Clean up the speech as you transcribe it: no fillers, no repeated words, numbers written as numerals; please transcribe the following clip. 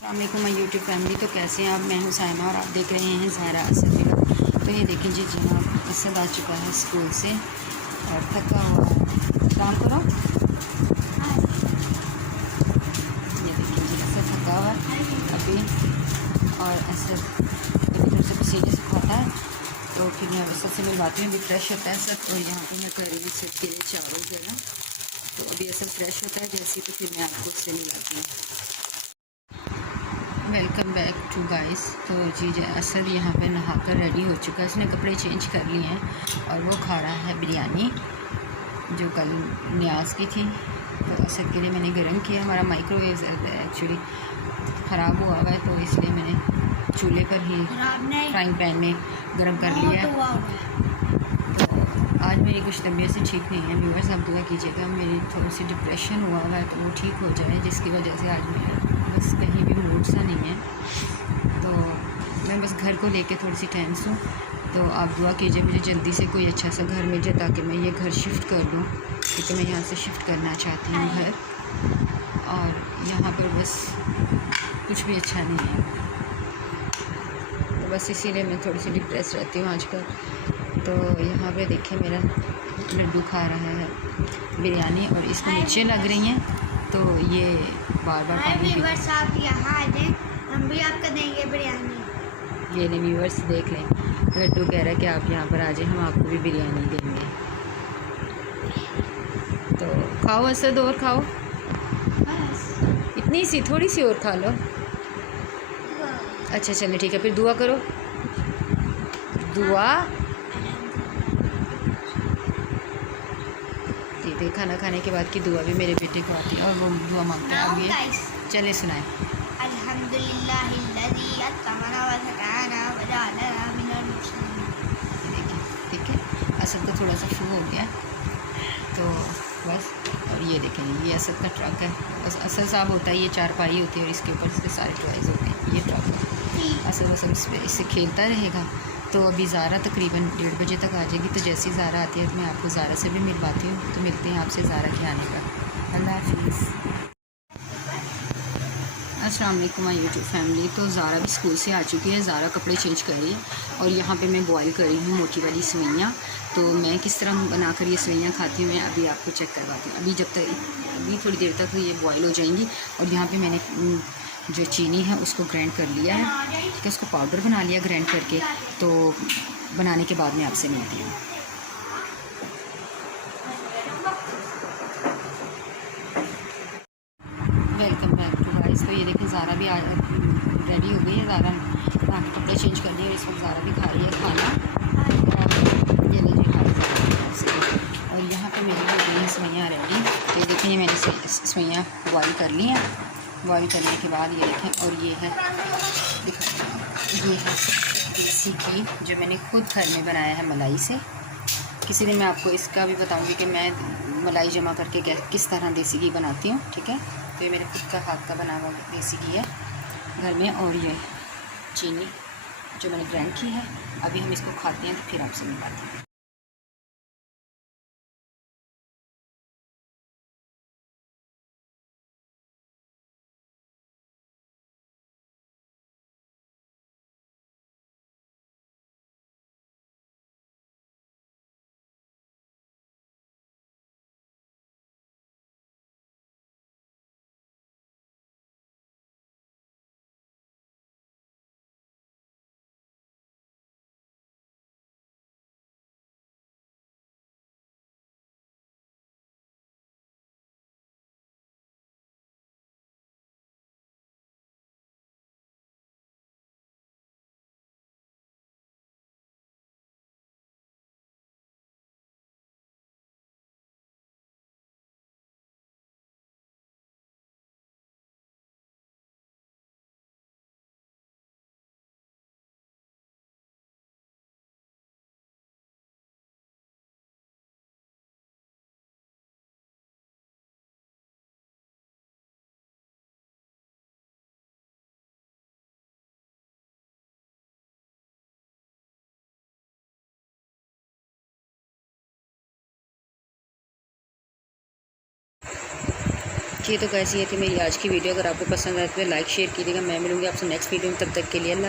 अस्सलामुअलैकुम my YouTube family. तो कैसे हैं आप? मैं हूं साइमा और आप देख रहे हैं ज़ाहरा असद व्लॉग। तो ये देखें जी, जनाब असद आ चुका है स्कूल से और थका हुआ है। काम करो। ये देखें जी, असद थका हुआ है अभी, और असद अभी थोड़ा सा पसीने से खाता है। तो फिर मैं असद से मिलवाती हूँ। अभी फ्रेश होता है असद, और यहाँ पर मैं कर रही हूँ असद के लिए चावल वगैरह। तो अभी असद फ्रेश होता है जैसे, तो फिर मैं आपको उससे मिलाती हूँ। Welcome back to guys. तो जी असद यहाँ पे नहाकर रेडी हो चुका है। इसने कपड़े चेंज कर लिए हैं और वो खा रहा है बिरयानी जो कल न्याज की थी। तो असद के लिए मैंने गर्म किया। हमारा माइक्रोवेव एक्चुअली ख़राब हुआ हुआ है, तो इसलिए मैंने चूल्हे पर ही फ्राइंग पैन में गर्म कर लिया। तो आज मेरी कुछ तबीयत से ठीक नहीं है व्यूअर्स, आप दुआ कीजिएगा। मेरी थोड़ी सी डिप्रेशन हुआ हुआ है, तो वो ठीक हो जाए, जिसकी वजह से आज मैं बस कहीं भी मूड सा नहीं है। तो मैं बस घर को लेके थोड़ी सी टेंस हूँ। तो आप दुआ कीजिए मुझे जल्दी से कोई अच्छा सा घर मिल जाए ताकि मैं ये घर शिफ्ट कर दूँ, क्योंकि मैं यहाँ से शिफ्ट करना चाहती हूँ घर। और यहाँ पर बस कुछ भी अच्छा नहीं है, तो बस इसीलिए मैं थोड़ी सी डिप्रेस रहती हूँ आजकल। तो यहाँ पे देखिए मेरा लड्डू खा रहा है बिरयानी और इसको नीचे लग रही हैं, तो ये बार बार पानी व्यूअर्स आप यहाँ आ जाएं, हम भी आपको देंगे बिरयानी। ये नहीं व्यूअर्स देख लें, लड्डू कह रहा है कि आप यहाँ पर आ जाएं, हम आपको भी बिरयानी देंगे। तो खाओ असद, और खाओ, इतनी सी थोड़ी सी और खा लो। अच्छा चलिए ठीक है, फिर दुआ करो। दुआ दीदी खाना खाने के बाद की दुआ भी मेरे बेटे को आती है और वो दुआ मांगता है। अब ये चले सुनाए। देखिए ठीक है, असद का थोड़ा सा शू हो गया तो बस। और ये देखें, ये असद का ट्रक है। बस असद साहब होता है, ये चारपाई होती है और इसके ऊपर इसके सारे टॉयज़ होते हैं। ये ट्रक है, असद बस इससे खेलता रहेगा। तो अभी ज़ारा तकरीबन 1:30 बजे तक आ जाएगी। तो जैसे ही ज़ारा आती है तो मैं आपको ज़ारा से भी मिलवाती हूँ। तो मिलते हैं आपसे ज़ारा के आने का। अल्लाह हाफिज़। अस्सलाम वालेकुम माय यूट्यूब फैमिली। तो ज़ारा भी स्कूल से आ चुकी है। ज़ारा कपड़े चेंज कर रही है और यहाँ पे मैं बॉईल कर रही हूँ मोटी वाली सेवइयाँ। तो मैं किस तरह बनाकर ये सेवइयाँ खाती हूँ, मैं अभी आपको चेक करवाती हूँ। अभी थोड़ी देर तक ये बॉईल हो जाएंगी। और यहाँ पे मैंने जो चीनी है उसको ग्राइंड कर लिया है, तो उसको पाउडर बना लिया ग्राइंड करके। तो बनाने के बाद मैं आपसे मिलती हूँ। Welcome back to guys. तो ये देखिए ज़ारा भी रेडी हो गई है। ज़ारा वहाँ के कपड़े चेंज कर लिए और इस वक्त ज़ारा भी खा रही है खाना। और ये लीजिए खाना। और यहाँ पे मेरी हो गई है सेवइयाँ रेडी। तो ये देखिए मैंने सेवइयाँ बॉईल कर ली हैं। बॉईल करने के बाद ये देखें, और ये है ये है देसी घी जो मैंने खुद घर में बनाया है मलाई से। किसी दिन मैं आपको इसका भी बताऊंगी कि मैं मलाई जमा करके किस तरह देसी घी बनाती हूँ, ठीक है। तो ये मेरे खुद का हाथ का बना हुआ देसी घी है घर में। और ये चीनी जो मैंने ग्राइंड की है। अभी हम इसको खाते हैं तो फिर आपसे मिलवाते हैं। थी। तो कैसी है थी मेरी आज की वीडियो, अगर आपको पसंद आए तो लाइक शेयर कीजिएगा। मैं मिलूँगी आपसे नेक्स्ट वीडियो में, तब तक के लिए अल्लाह।